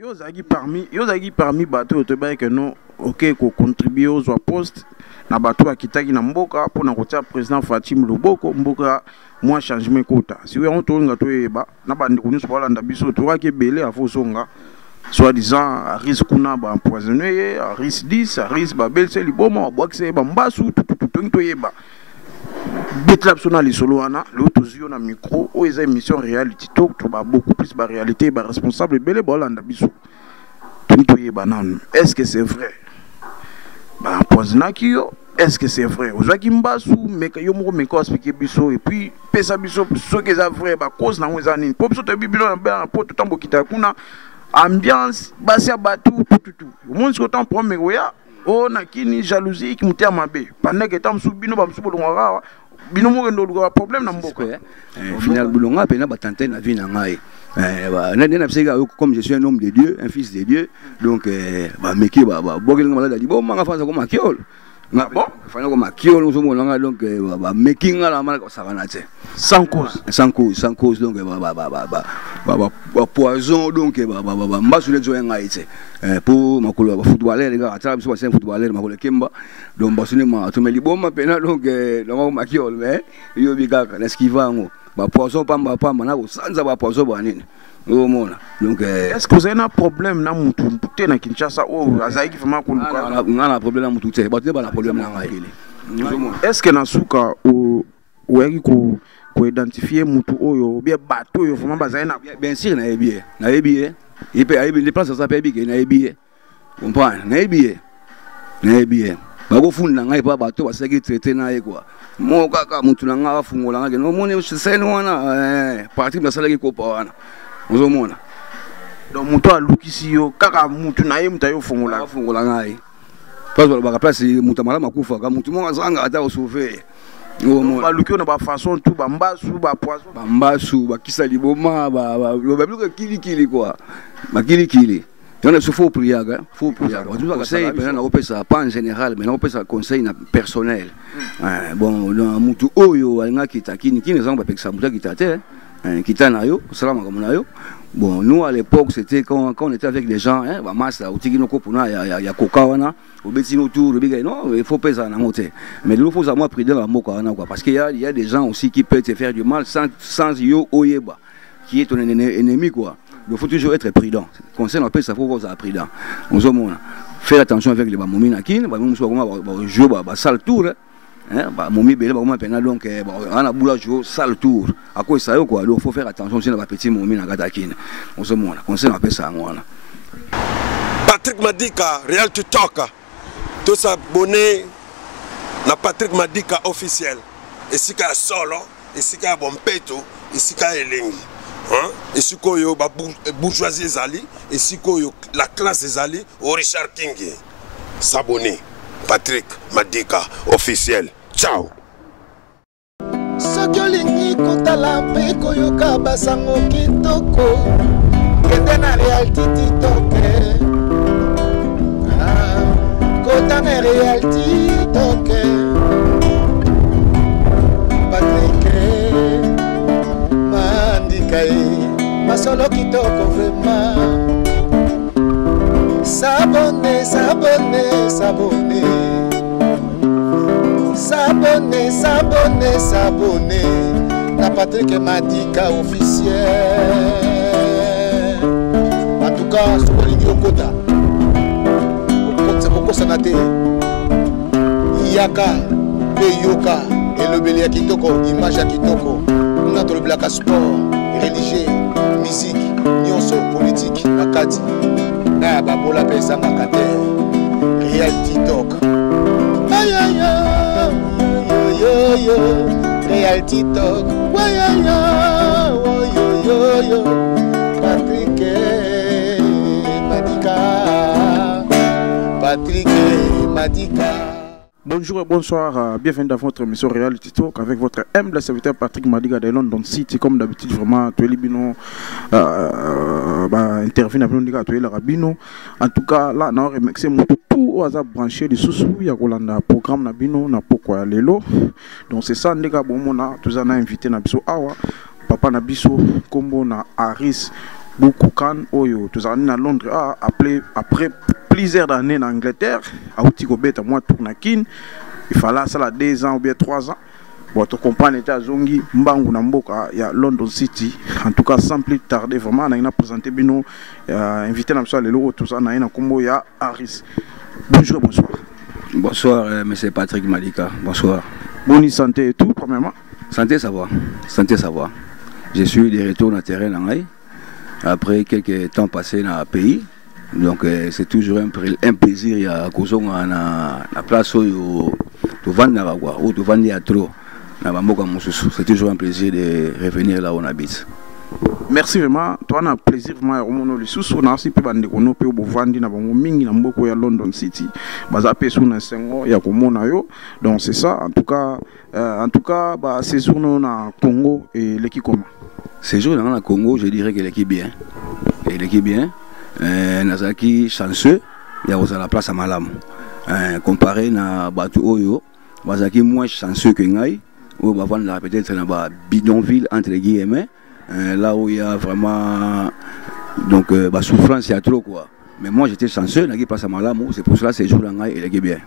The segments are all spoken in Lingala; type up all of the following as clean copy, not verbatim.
Yozaki parmi bateau te ba que non OK ko contribuer aux postes na bateau akitaki na mboka pour na kotia président Fatim Loboko mboka moi changement kota si on tourne to yeba na bande ko nyuso wala ndabiso to ki belé a fosonga soi-disant à risque kuna ba empoisonné à risque 10 à risque ba belse liboma ba boxe ba mbasu to yeba betlap sona li solo wana le tozio na micro o eza émission reality talk to ba beaucoup plus ba réalité ba responsable belé ba landa biso to yeba nan est-ce que c'est vrai ba empoisonaki yo est-ce que c'est vrai ozaki mbasu mais yo moko meko expliquer biso et puis pesa biso ce que ça vrai ba cause na ngeza nini po biso to bibilo na ba po to tambo kita kuna ambiance basi abatu tout monde ce temps pour meroya o nakini jalousie qui mutia mabe pendant que tam subino ba msubo ngara bino mo ndo luka problème na mboka final bulonga pena batante na vie na ngai comme je suis un homme de Dieu un fils de Dieu donc ba meki ba bokelinga malada di bo manga fanza ko makiol na bon fana ko makiol nous sommes là donc ba making la mal ko savana te sans cause donc ba poison donc ba mbasu le joye ngai te pour makolo ba footballeur les gars atala biso ba c'est footballeur makolo kemba donc ba sune ma to meli bomba pena donc donc makiol mais yo bigaka na skiva ngo ba poison pamba na ko sanza ba poison ba nini donc est-ce que vous avez un problème na mutu te na Kinshasa o azaiki vraiment ko luka ngana problème na mutu te ba te ba na problème na ngai est-ce que na suka o yaki ko identifier mutu oyo bien bateau yo vraiment bazai na bien sûr na ebié il peut aller les places ça peut bien na ebié comprendre na ebié ba ko funda ngai pa bateau ba saki traiter na ye quoi mo kaka mutu na nga fungola ngake no mone sene wana parti na salaki ko pa wana ozomona donc mutu alukisi yo kaka mutu na ye mutu yo fungola ngai parce que ba place mutu mala makufa ka mutu mo ngazanga ata osauver ba luki na ba façon tout ba mbasu ba poison ba kisa liboma ba luka kili quoi ba kili on a faut prier on conseil mais on peut ça pas en général mais on peut ça conseil personnel bon mutu oyo alinga kita kini zango ba pekisa mutu kita te kita na yo salama comme na yo bon nous à l'époque c'était quand on était avec les gens ba massa otiki no kopuna ya koka wana obeti no tour non il faut pas ça na moté mais il faut savoir prier dans la moka wana quoi parce qu'il y a des gens aussi qui peuvent te faire du mal sans yo oyeba qui est ton ennemi quoi. Il faut toujours être prudent. Conseil on peut ça faut être prudent. On se faire attention avec les momi nakin, ba momi so jouer ba sale tour ba momi belé ba pena donc on a boula jouer sale tour. À quoi ça yo quoi, il faut faire attention sur les petits momi na gatakin. On se conseil on peut ça ngwana. Patrick Madika Reality Talk. Tout s'abonner na Patrick Madika officiel. Et si ka solo, et si ka bompeto, et si ka elengi. Et si koyo ba bourgeoisie ezali et si koyo la classe ezali au Richard King s'abonner Patrick Madika officiel ciao Sokolingi kotala mpe koyoka basango kitoko kende na reality TikTok kota na reality TikTok Patrick Masolo kitoko vraiment S'abonner La Patrick Madika officiel En tout cas, Sokolingi Okota Okota Sanate Yaka Yoka Et le Bélia Kitoko Image à Kitoko Notre le Black Sport religieux, musique, nyonso, politique, nakati. Na babola pesa makate. Reality Talk. Aïe aïe aïe. Reality Talk. Aïe aïe aïe. Patrick Madika. Bonjour et bonsoir, bienvenue dans votre émission Reality Talk avec votre humble serviteur Patrick Madika de London City. Comme d'habitude, vraiment, tu es libino, intervient avec nous, rabino. En tout cas, là, on a remercié tout au hasard branché de sous-sous, il y a un programme nabino, na pourquoi lelo. Donc c'est ça, les gars, bon, on a tous invité Nabiso Awa, Papa Nabiso, Kombo na Aris. beaucoup kan oyo tozalani na Londres après plusieurs années en Angleterre auti ko beta moi tourna kin il fallait ça 2 ans ou bien 3 ans. Bon, tu comprends, l'état zongi mbangu na mboka ya London City. En tout cas, sans plus tarder, vraiment, on a présenté bino, invité na mswa lelo tout ça, on a un combo ya Harris. Bonjour, bonsoir. Bonsoir, monsieur Patrick Madika. Bonsoir. Bonne santé et tout, premièrement. Santé, ça va. Santé, ça va. Je suis de retour dans le terrain après quelques temps passés dans le pays. Donc, c'est toujours un plaisir à cause de la place où tu vends ou tu vends à trop. C'est toujours un plaisir de revenir là où on habite. Merci vraiment. Toi, on a plaisir vraiment au le sous on a aussi pu bande kono pe bovandi na bango mingi na mboko ya London City. Baza pe sous na sengo ya komona yo. Donc c'est ça en tout cas bah séjour na Congo et l'équipe comment? Séjour dans le Congo, je dirais que l'équipe bien. Et l'équipe bien. Nazaki chanceux, il y a la place à Malam. Comparé à Batu Oyo, Bazaki moins chanceux que Ngaï. Ou peut-être dans la bidonville entre guillemets, là où il y a vraiment donc souffrance, il y a trop quoi. Mais moi j'étais chanceux, n'a pas ça mal, c'est pour cela que ces jours là il est bien.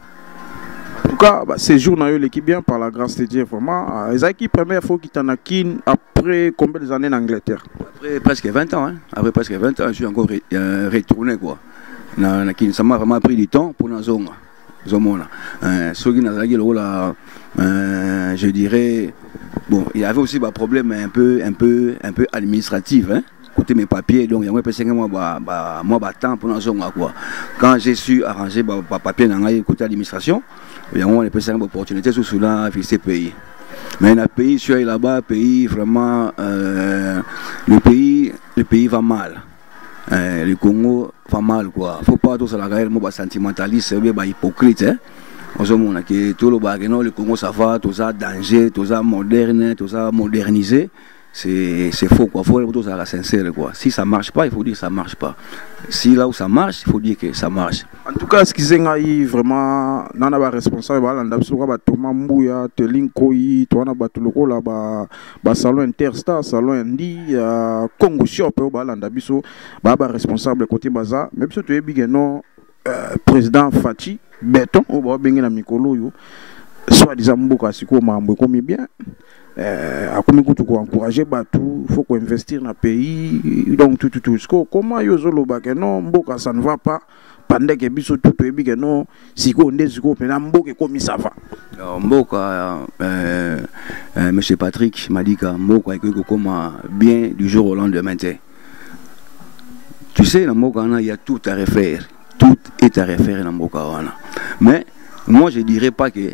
En tout cas, ces jours là il est bien par la grâce de Dieu vraiment. Ezaki première fois qu'il t'en a kin après combien d'années en Angleterre? Après presque 20 ans, hein. Après presque 20 ans, je suis encore retourné quoi. Ça m'a vraiment pris du temps pour la zone. Je dirais, bon, il y avait aussi un problème un peu administratif, hein, côté mes papiers, donc il y a un temps pour la zone quoi. Quand j'ai su arranger mes papiers dans le côté administration, il y a une opportunité sur cela, ces pays. Mais le pays, je suis là-bas, pays vraiment, le pays va mal. Le Congo va mal quoi. Faut pas tout ça la guerre, moi sentimentaliste, bien hypocrite hein. On se montre que tout le Congo ça va, tout ça danger, tout ça moderne, tout ça modernisé. C'est faux quoi. Faut tout ça sincère quoi. Si ça marche pas, il faut dire que ça marche pas. Si là où ça marche, il faut dire que ça marche. En tout cas, ce qui est vraiment nana ba responsable ba ndabsuka ba Thomas Mbuya, Telinkoi, toana ba tuloko la ba salon Interstar, salon Indi, Congo Shop ba ndabiso ba responsable côté baza, même si tu es big non président Fati Béton ou ba bengi na mikolo yo. Soit disant mboka siko mambo comme bien. Comme il faut encourager Batou, il faut investir dans le pays, donc tout. Comment yozolo bake non, mboka ça ne va pas, pendant que biso tout est bien non, si on est siko, mais mboka comme ça va. Mboka, monsieur Patrick Madika, mboka comme bien du jour au lendemain. Tu sais, dans mboka il y a tout à refaire, tout est à refaire dans mboka. Mais moi je dirais pas que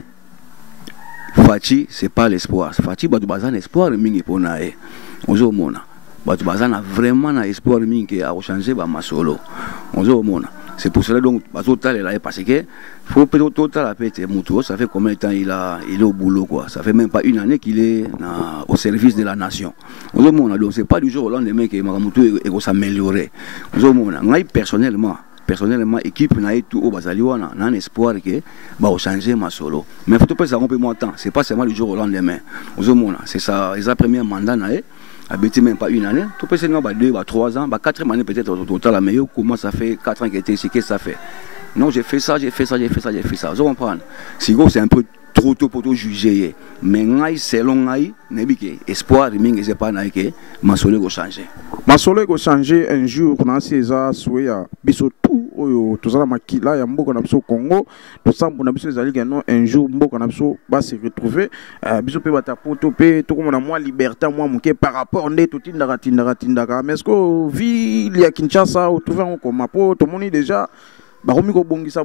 Fati, c'est pas l'espoir. Fati, bah tu bazan espoir mingi pour nae. Ozo mona. Bah tu bazan a vraiment un espoir mingi à changer bah masolo. Ozo mona. C'est pour cela donc bah total là parce que faut peut-être total à péter Moutou. Ça fait combien de temps il est au boulot quoi. Ça fait même pas une année qu'il est au service de la nation. Ozo mona. Donc c'est pas du jour au lendemain que Moutou va s'améliorer. Ozo mona. Moi personnellement équipe na tout au bazaliwana na un espoir que va changer ma solo mais faut pas ça un peu moins temps c'est pas seulement le jour au lendemain c'est ça les premier mandat na habité même pas une année tout peut seulement 2 3 ans 4 années peut-être au total mais comment ça fait 4 ans que était c'est que ça fait non j'ai fait ça vous comprenez si c'est un peu trop tôt pour tout juger mais selon ngai nebike espoir mingi c'est pas na que ma solo va changer un jour on a César souya biso tout oyo tozala makila ya mboka na biso Congo to sambu na biso ezali non un jour mboka na biso va se retrouver biso pe bata poto pe to comme na moi liberté moi muke par rapport nde to tindaka mais est-ce que ville ya Kinshasa ou trouver encore mapo to moni déjà bakomi ko bongisa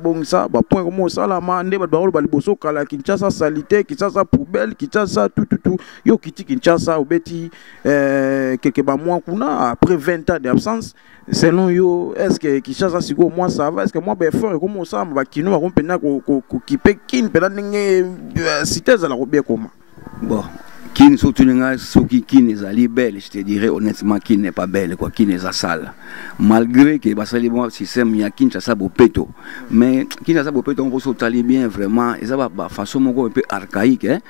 ba point comme ça la mande ba ba liboso kala Kinshasa salité Kinshasa poubelle Kinshasa tout yo kiti Kinshasa obeti quelque ba mois kuna après 20 ans d'absence selon yo est-ce que Kinshasa siko moi ça va est-ce que moi ba fort comme ça ba kino ba kompena ko kipe kin pela ndenge cité za la robia comment bon Kin surtout qui est belle, je te dirais honnêtement qui n'est pas belle quoi, qui est sale. Malgré que bah ça les bons système il y a Kinshasa Bopeto, mais Kinshasa Bopeto on peut sauter bien vraiment, et ça va façon un peu archaïque hein.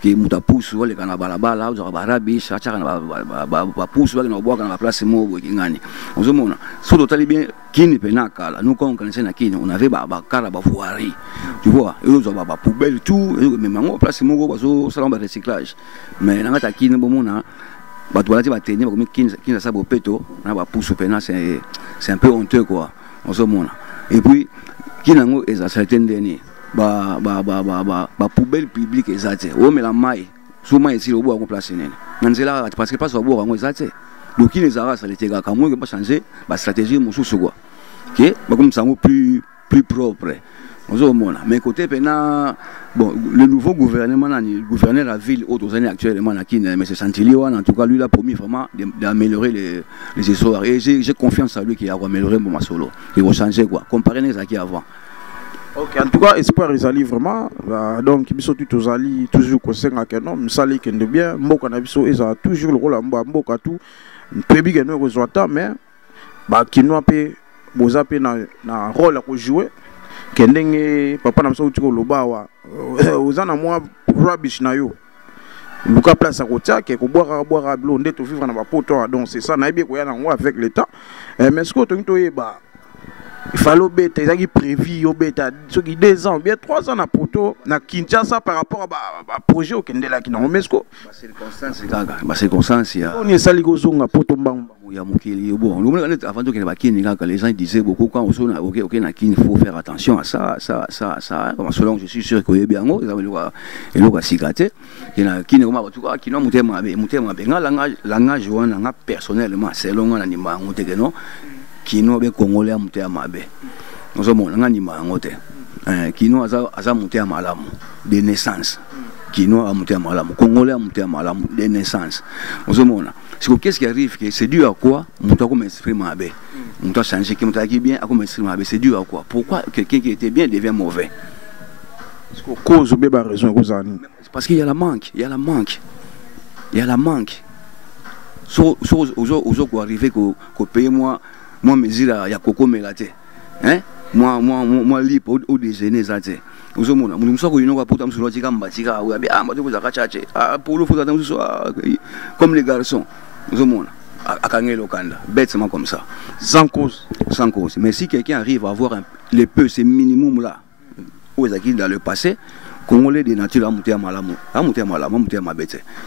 qui muta pousse les kana balabala ou barabi chacha kana ba pousse ba na boa kana place mo ngani ozomona so totali bien kini penaka là nous quand on connaissait na kini on avait ba kala ba voirie tu vois et on ba poubelle tout mais mango place mo ba so salon ba recyclage mais na ngata kini bomona ba doit ba tenir comme kini ça bo peto na ba pousse pena c'est un peu honteux quoi ozomona et puis kini ngo eza certaines derniers ba poubelle publique ezate o mela mai souvent ici au bois on place nene nanzela parce que pas au bois on ezate donc il les a ça les tega quand on va changer ba stratégie mususu quoi OK ba comme ça plus propre on mona mais côté pena bon le nouveau gouvernement le gouverneur de la ville aux années actuellement na Kine mais c'est Santilio en tout cas lui il a promis vraiment d'améliorer les histoires et j'ai confiance à lui qu'il va améliorer mon solo il va changer quoi comparer les qui avant. Ok, en tout cas, espoir ils vraiment. Donc, ils sont tous allés toujours conseillés à Kenon, Msali qui est bien, Mboka Nabiso, ils ont toujours le rôle à Mboka tout. Prébi que nous reçoitons, mais qui nous a fait, vous avez un rôle à jouer. Kendenge, papa n'a pas eu le bawa. Vous en avez moins rubbish na yo. Luka place à côté, qui est boire à blonde, tout vivre dans ma pote. Donc, c'est ça, n'a bien qu'on a avec l'État. Mais ce que tu as il fallait bêter, ils ont prévu au bêta, ceux qui 2 ans, bien 3 ans à Poto, na Kinshasa par rapport à projet au Kendela qui n'a Omesco. C'est conscience, on est sali gozonga Poto Mbang. Il y a Mokili, bon, avant de que les gens disaient beaucoup quand on sonne, ok, il faut faire attention à ça, comme selon je suis sûr qu'il y a bien, il y a cigaté, il y a qui ne tout cas, qui n'a monté ma langage personnellement, c'est long en anima, monté que non. Kino be congolais monté à mabe nous sommes ngani ma ngote kino aza monté à malamu de naissance kino a monté à malamu congolais a monté à malamu de naissance nous sommes qu'est-ce qui arrive que c'est dû à quoi monto comme esprit mabe monto changer qui monto qui bien à comme esprit mabe c'est dû à quoi pourquoi quelqu'un qui était bien devient mauvais parce que cause be ba raison parce qu'il y a la manque so aux arriver qu'au pays moi mesure ya koko melate hein moi lipe au déjeuner zate uzomona mundu musoko yino kwa puta musolo tika mbatika wa bi amba tukuza kachache pour le futa mususo comme les garçons uzomona akangelo kanda bêtement comme ça sans cause mais si quelqu'un arrive à avoir les peu ces minimum là aux acquis dans le passé congolais de nature a monté à malamu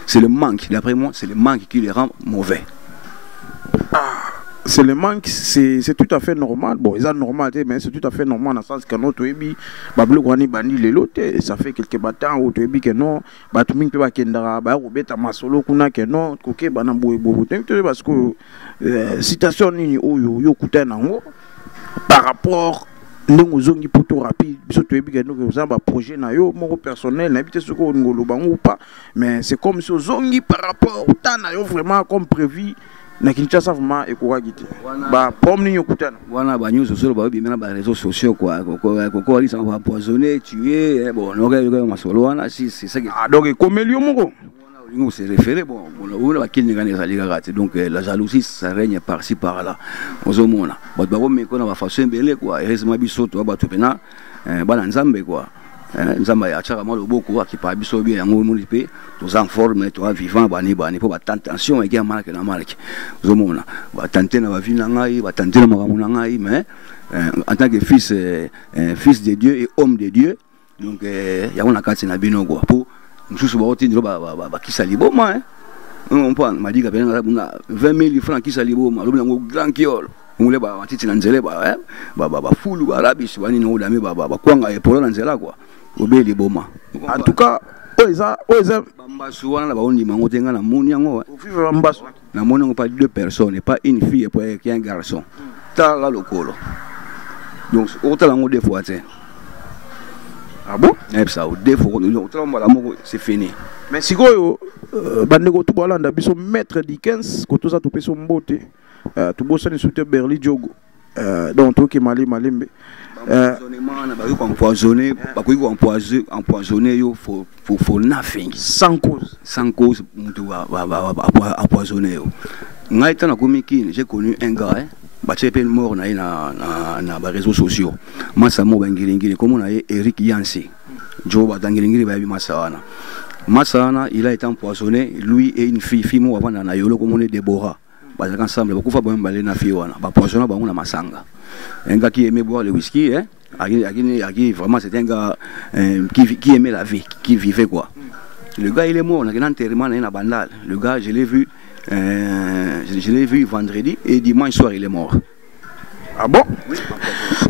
c'est le manque d'après moi c'est le manque qui les rend mauvais. C'est le manque, c'est tout à fait normal. Bon, c'est normal, mais c'est tout à fait normal dans le sens que notre ébi, bablo gwani bani les lots, ça fait quelques battants au ébi que non, batuming pe bakendara, ba robeta masolo kuna que non, koke bana bobo parce que citation ni yo kutana ngo par rapport ndenge ozongi poto rapide biso toyebi que nous avons un projet na yo moko personnel na bité soko ngolo bango ou pas, mais c'est comme si ozongi par rapport au temps na yo vraiment comme prévu. Na Kinshasa vraiment ekokagite ba pomme ni yokutana wana ba news sociaux ba bimena ba réseaux sociaux quoi koko ali ça va empoisonner tuer bon on masolo wana si c'est ça donc komelio moko on s'est référé bon on va qu'il ngane za ligate donc la jalousie ça règne par-ci par-là ozomona ba ba me ko na ba façon belé quoi heureusement bisoto ba to pena ba na nzambe quoi nzamba ya chaka mo loboko akipa biso bien yango mulipe tous en forme toi vivant bani pour ba tentation et qui marque na marque zomona ba tenter na ba vie na ngai ba tenter na makambo na ngai mais en tant que fils de Dieu et homme de Dieu donc ya on a kati na bino quoi pour mususu ba otindiro ba kisali boma on pas m'a dit que ben 20 000 francs kisali boma lo ngo grand kiolo ngule ba matiti na nzele ba fulu ba rabish bani no dame ba kwanga e polo na nzela quoi obeli boma en tout cas oza bambasu wana na baondi mango tenga na moni yango vivre bambasu na moni yango pas 2 personnes pas une fille et un garçon ta la lokolo donc autant lango des fois tiens ah bon et ça des fois autant la moko c'est fini mais sikoyo bandeko to balanda biso maître Dickens ko to za to peso mbote to bossa ni soute Berli Diogo donc to ke malembe empoisonné for nothing sans cause empoisonné ngai tana komiki j'ai connu un gars bachepe mort na ba réseaux sociaux masa mo bangilingili comme on a Eric Yansi jo ba tangilingili ba bi masa wana Massana, il a été empoisonné, lui et une fille moi avant na yolo comme on est Déborah. Bah ensemble, beaucoup fa bon balé na fille wana, ba poisonné ba on a masanga. Un gars qui aimait boire le whisky, hein. Vraiment c'était un gars qui aimait la vie, qui vivait quoi. Le gars il est mort, on a un enterrement dans Bandal. Le gars je l'ai vu vendredi et dimanche soir il est mort. Ah bon?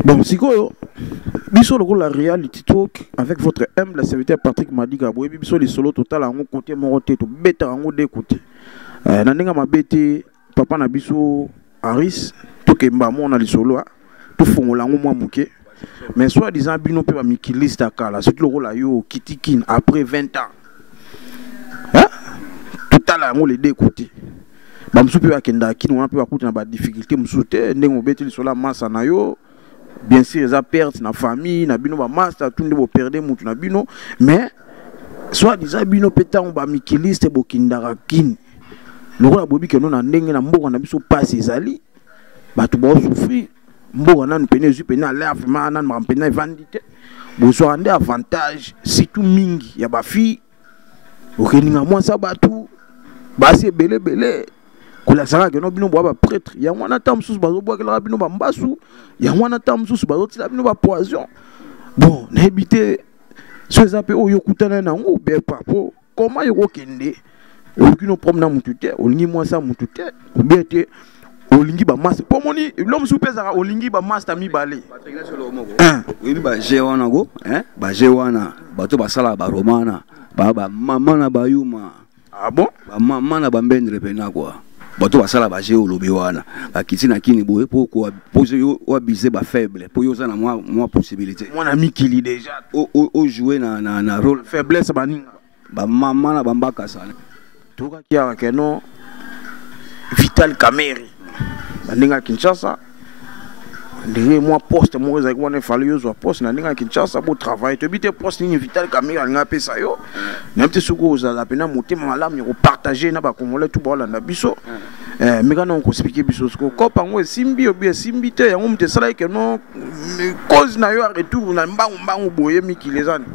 Bon, c'est quoi? Biso le la reality talk avec votre humble serviteur Patrick Madiga. Biso les solo total en côté mon côté to beta en de côté. Nandenga ma bete papa na biso Aris to kemba mo na les solo to fongola ngo moi muke. Mais soit disant bino pe ba mikilista kala surtout le la yo kitikin après 20 ans. Hein? Total en les deux côtés. Bamsu pe akenda kini on peut akuta na ba difficulté msute ndengo beti les solo massa na yo. Bien sûr, ils ont perdu na famille, na bino ba master, tout le monde perdre mutu na bino, mais soit disant bino peta on ba mikiliste bokindara kin. Lokola bobi ke non na ndenge na mboka na biso passe ezali, bato ba souffrir, mboka na pene zu pene ala vraiment na ma pene vandite. Bo so ande avantage, surtout mingi ya ba fille. Okeninga moi ça bato, ba se belé. Kula sara que no bino boba prêtre ya wana tam sous bazo boa kala bino ba mbasu ya wana tam sous bazo tila bino ba poison bon na habité so zape o yokutana na ngo be papo comment yoko kende okino promna mutute olingi moi ça mutute obete olingi ba master po moni l'homme sous pesa olingi ba master mi balé oui ba jewana go hein ba jewana bato ba sala ba romana ba mama na bayuma ah bon ba mama na ba mbendre pena quoi. Bato basala ba jeu lobi wana bakiti na kini boye pourquoi poser yo abiser ba faible pour yo ça na moi possibilité moi na mikili déjà o jouer na rôle faiblesse baninga ba mama na bambaka sana toka kia ke no Vital Kamerhe baninga Kinshasa ndenge moi poste moi za kwa ne fallait yo poste na ninga Kinshasa pour travailler to bité poste ni Vital Kamerhe nga pesa yo na mte suko za la pena motema malamu yo partager na ba congolais tout ba na biso mais quand on expliquer biso ko kopa ngo simbi obi simbi te yango mte sala ke no cause na yo retour na mbangu boye mikilezana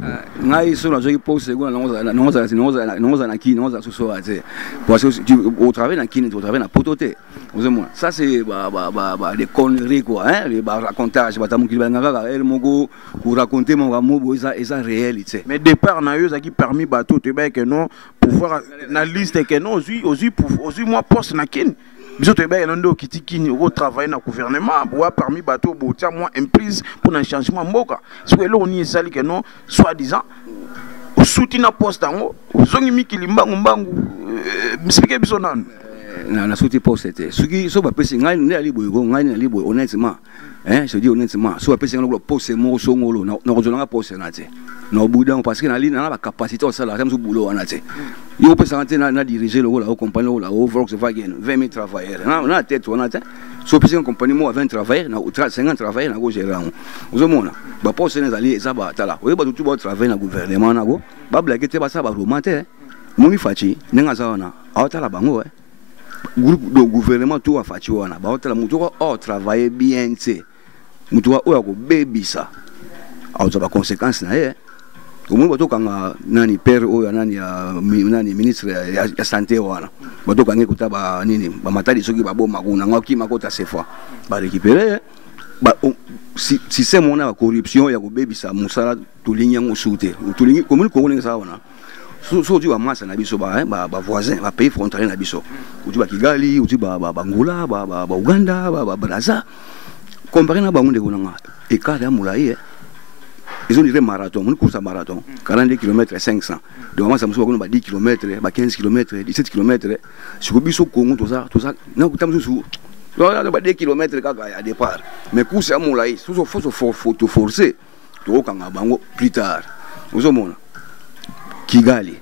ngai so na zo poste go na na kini na so ate parce que au travail na kini au travail na potote vous moi ça c'est des conneries quoi hein racontage batamuki bangaka el mogo pour raconter mon amour ça réalité mais départ na yo zaki permis bateau te ba que non pouvoir na liste que non aussi moi poste na kin biso te ba ndo kitikini au travail na gouvernement boa permis bateau bo tia moi imprise pour un changement mboka parce que là on y sali que non soit disant au soutien na poste ngo zongi mikili mbangu m'expliquer biso nan na soutien poste c'était ce qui so ba pesi ngai na libo go ngai na libo honnêtement hein je dis honnêtement so ba pesi ngalo poste mo so ngolo na kozolanga poste na te na boudon parce que na ligne na ba capacité au salaire comme boulot wana te yo pesa ngate na diriger le la compagnie la Volkswagen 20 000 travailleurs na tête wana te so pesi une compagnie mo 20 travailleurs na 50 travailleurs na go gérer vous mona ba poste na zali za ba tala we ba tout ba travailler na gouvernement na go ba blague te ba sa ba romante moni fachi nenga za wana awatala bango groupe de gouvernement tout a fait wana ba hotela mutu ko travailler bien tu mutu wa o ko bebisa auto ba conséquences na ye au moins bato kanga nani père o nani nani ministre ya santé wana bato kanga kuta ba nini ba matali soki ba boma kuna ngoki makota sefa ba récupérer ba si c'est mon na corruption ya ko bebisa musala tulinya ngosute tulingi komuni kongo sa wana so tu vas massa na biso ba voisin ba pays frontalier na biso tu ba Kigali tu ba Angola ba Uganda ba Brazza comparé na ba ngunde kunanga écart ya mulai ils ont dit marathon une course à marathon 42 km 500 donc moi ça me soit ba 10 km ba 15 km 17 km sur biso Congo tout ça na kutamu sou là ba 2 km kaka ya départ mais course ya mulai faut forcer to kanga bango plus tard vous au monde Kigali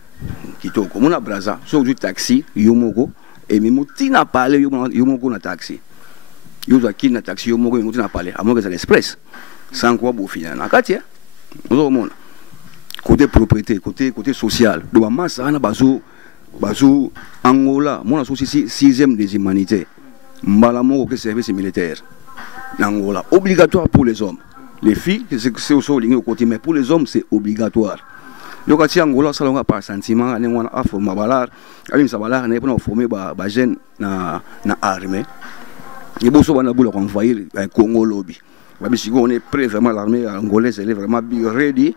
kitoko mona Brazza so du taxi yomoko et mimo tina parler yomoko na taxi yoza kina taxi yomoko yomoko tina parler à moins que ça l'express sans quoi beau final na katia vous mona côté propriété côté social de maman ça na bazo Angola mona so 6e des humanités mbala moko que service militaire Angola obligatoire pour les hommes les filles c'est au sol côté mais pour les hommes c'est obligatoire donc ati Angola salonga par sentiment ane wana a former balar ami sa balar ne pour former ba jeune na armée et bosso bana boula envoyer Congo lobby ba bisigo on est prêt vraiment l'armée angolaise elle est vraiment ready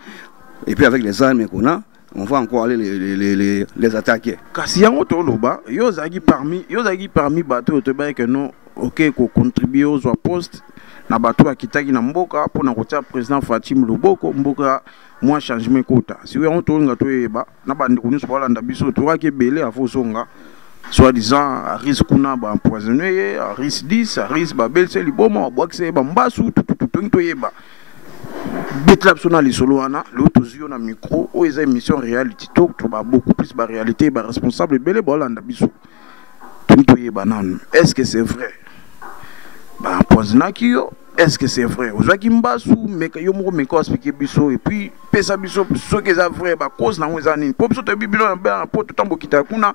et puis avec les armes qu'on a on va encore aller les attaquer. Kasi yango to loba yo zaki parmi bateau to ba que non OK ko contribuer aux poste na bateau akitaki na mboka pour na kotia président Fatim Loboko mboka moi changement kota si on to nga to yeba na bandi kunu so balanda biso to ka belé a fosonga soi-disant à risque kuna ba empoisonné à risque 10 à risque ba belse liboma ba boxe ba mbasu tout to yeba Betlab sona li solo wana l'autre zio na micro o eza émission reality talk to ba beaucoup plus ba réalité ba responsable belé bolanda biso to yeba nan est-ce que c'est vrai ba empoisonaki yo est-ce que c'est vrai ozaki mbasu mais que yo moko meko expliquer biso et puis pesa biso ce que c'est vrai ba cause na ngeza nini po biso to bibilo na ba po to tambo kita kuna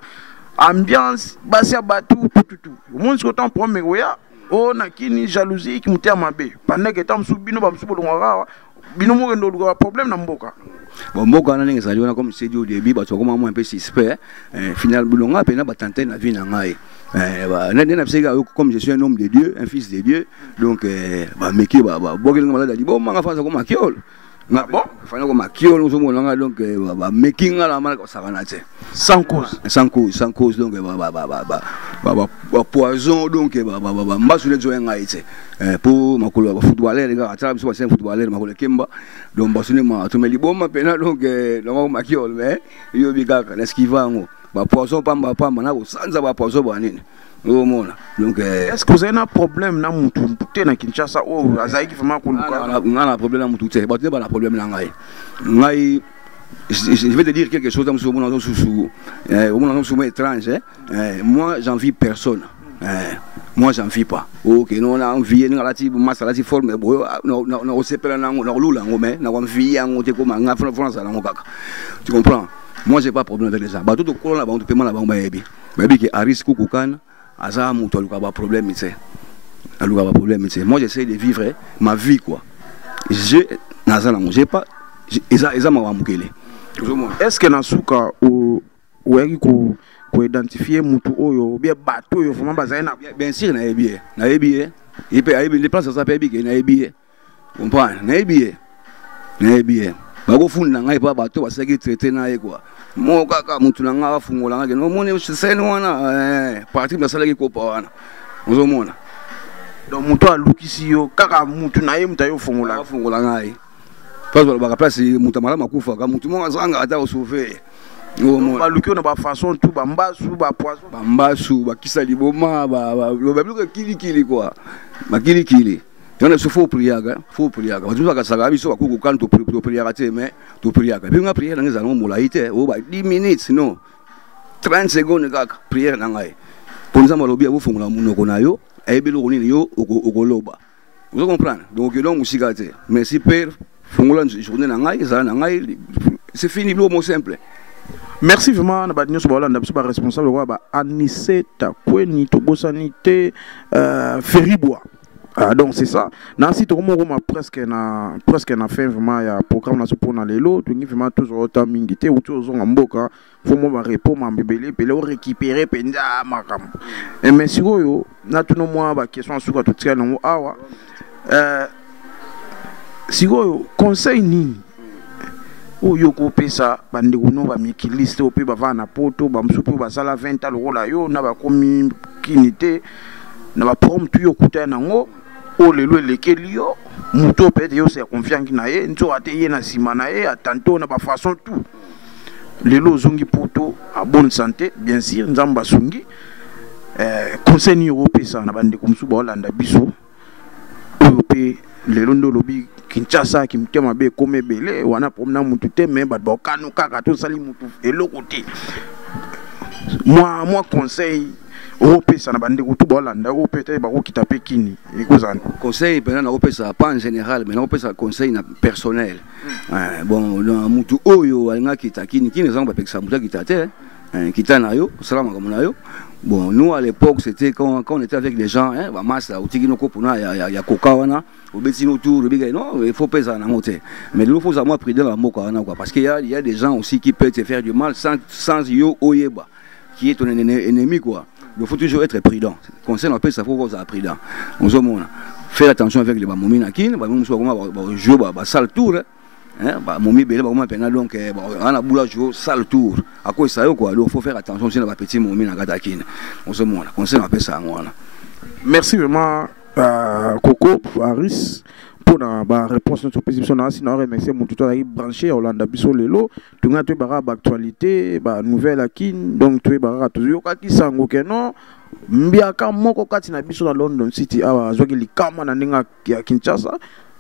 ambiance basi ya batu tout au moins ce temps premier oya o na kini jalousie qui mutia mabe pendant que tam subino ba msubo ngwa bino mo ndo luka problème na mboka bon mboka na ninga saliona comme c'est dit au début ba to comme un peu suspect final bulonga pena ba tenter na vie na ngai comme je suis un homme de Dieu, un fils de Dieu, donc meki bogelinga malada di bon manga fasa ko makiol na bon fana ko makiol nous sommes là donc making la mal ko savana sans cause donc poison donc mbasu le joye ngai pour makolo footballeur les gars attrape so c'est footballeur makolo kemba donc basune ma to meli bomba pena donc ngo makiol mais yo biga est-ce qu'il va ngo ba poison pamba na ko sanza ba poison ba nini omona donc est-ce que vous avez un problème na mutu te na Kinshasa o azaiki vraiment ko luka na problème na mutu te ba te ba na problème na ngai je vais te dire quelque chose dans ce moment sous étrange moi j'envie personne moi j'en vis pas OK non on envie na lati masalati forme no sepela na lula ngome na envie yango te comme nga France na ngokaka tu comprends moi j'ai pas problème avec les gens ba tout ko na ba on paiement na ba yebi qui a risque kokana aza mutu aluka ba problème c'est aluka ba problème c'est moi j'essaie de vivre ma vie quoi je nazana j'ai pas eza ma mukele est-ce que nasuka ou yaki ko identifier mutu oyo bien bateau yo vraiment bazana bien sûr na yebi il peut aibi les places ça peut aibi na yebi comprendre na yebi bako funda ngai pa bateau basaki traiter na ye quoi mo kaka mutu na nga fungola ngake no mone sene wana parti na salaki ko pa wana ozomona donc mutu alukisi yo kaka mutu na ye mutayo fungola ngai parce que ba place mutu mala makufa ka mutu mo ngazanga ata osauver ba lukio na ba façon tout ba mbasu ba poison ba mbasu ba kisa liboma ba luka kili quoi ba kili on a faut prier tu vas saga biso ko kan to prier mais to prier puis on prier na ngeza no molaite o ba 10 minutes non 30 secondes kaka prier na ngai ponza malobi ya bofungula munoko na yo ayebelo ko nini yo okoloba vous comprenez donc musikate merci père fungula journée na ngai za na ngai c'est fini le mot simple. Merci vraiment na badinyo so balanda biso ba responsable kwa ba Aniseta Kweni tobosani te Feribois. Donc c'est ça. Nansi to comme presque na fin vraiment ya programme na so pour na lelo to ngi vraiment toujours autant mingité ou toujours mboka faut mo ba répondre ma bébélé pe le récupérer penza makam. Et mais si yo na tout no moi ba question sur tout tia na awa si yo conseil nini oyo ko pesa bande kuno ba mikiliste o pe ba vana poto ba msupu ba sala 20 ans lokola yo na ba komi kinité na ba prom tu yo kuta nango o lelo lekeli yo muto pe yo se confiant na ye nzo ateye na sima na ye atanto na ba façon tout lelo zongi poto a bonne santé bien sûr nzamba sungi conseil ni européen na bande kumsu ba Hollande biso oyo pe lelo ndo lobi Kinshasa qui mutema be comme belé wana promena mutu te mais ba bokanu kaka to sali mutu eloko te moi conseil européen na bande kutu Hollande européen ba ko kitape kini ekozana conseil pena na européen pas en général mais na européen conseil na personnel bon mutu oyo alinga kitakini kini zanga ba pekisa mutu kitate kita na yo salama comme na yo Bon, nous à l'époque, c'était quand on était avec les gens, hein, il y a Coca, non, il faut pas ça. Mais il faut savoir prendre la moka, parce qu'il y a des gens aussi qui peuvent te faire du mal sans yo oyeba, qui est ton ennemi, quoi. Il faut toujours être prudent. Conseil, on appelle ça, il faut être prudent. Faire attention avec les momies nakin, jouer à sale tour. Momi belé donc on a boula jouer sale tour. À quoi ça quoi? Il faut faire attention si on a petit momi na gatakin. On se montre. Conseil, on appelle ça. Merci vraiment Coco Aris pour la réponse à notre position. Sinon, on remercie mon tuteur qui branché Hollande Bisso Lelo. Tu as une actualité, nouvelle à Kin. Donc, tu as toujours qui sango que non. Mbiaka moko kati na biso na London City awa zoki likama na ninga ya Kinshasa.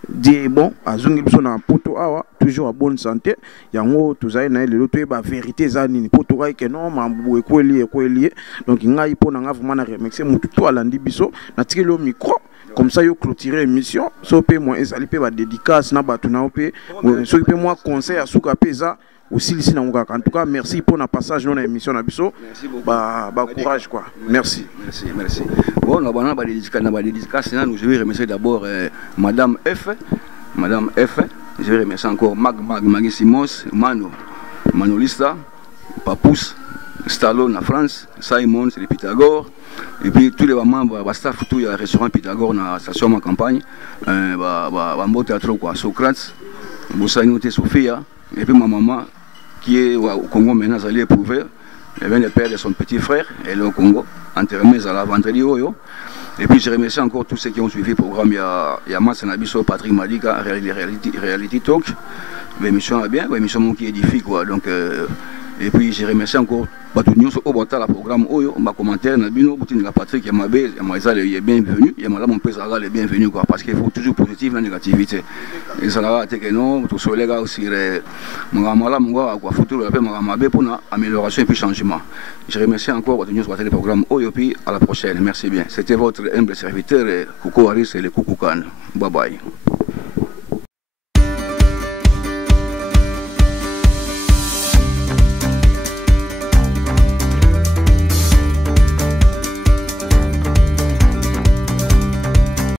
Di bon azungi biso na poto awa toujours à bonne santé. Yango tuzai na lelo to ba vérité za nini poto kai que non mambu ekweli. Donc ngai pona nga vraiment na remercier mon tuteur Alandi biso na tikelo le micro. Comme ça, yo clôturer l'émission. So pe moi ezali pe ba dédicace na batu na pe. So pe moi conseil à souka pesa aussi ici na ngaka. En tout cas, merci pour notre passage dans l'émission na biso. Merci beaucoup. Bah courage quoi. Merci. Merci. Bon, on a ba dédicace là, je vais remercier d'abord madame F. Je vais remercier encore Maggie Simos, Manolista, Papous, Stallone en France, Simon, c'est le Pythagore. Et puis tous les membres du staff, tout le restaurant Pythagore dans la station de campagne, un théâtre quoi, Socrates, Boussaïnoté Sophia, et puis ma maman qui est au Congo maintenant, elle est éprouvée, elle vient de perdre son petit frère, elle est au Congo, enterrée à la vendredi. Et puis je remercie encore tous ceux qui ont suivi le programme. Il y a Massa Nabiso, Patrick Madika, Reality Talk, l'émission est bien, l'émission qui édifie quoi. Donc, et puis je remercie encore Batunion au Bata la programme Oyo, ma commentaire Nabino, Boutine la Patrick, Yamabé, Yamazal est bienvenu, Yamala mon père est bienvenu quoi, parce qu'il faut toujours positif la négativité. Et ça n'a pas été que non, tout ce les gars aussi, Magamala, Mwa, quoi, photo, le Magamabé pour l'amélioration et puis changement. Je remercie encore Batunion sur le programme Oyo, puis à la prochaine, merci bien. C'était votre humble serviteur, Coco Aris et le Koukoukan. Bye bye.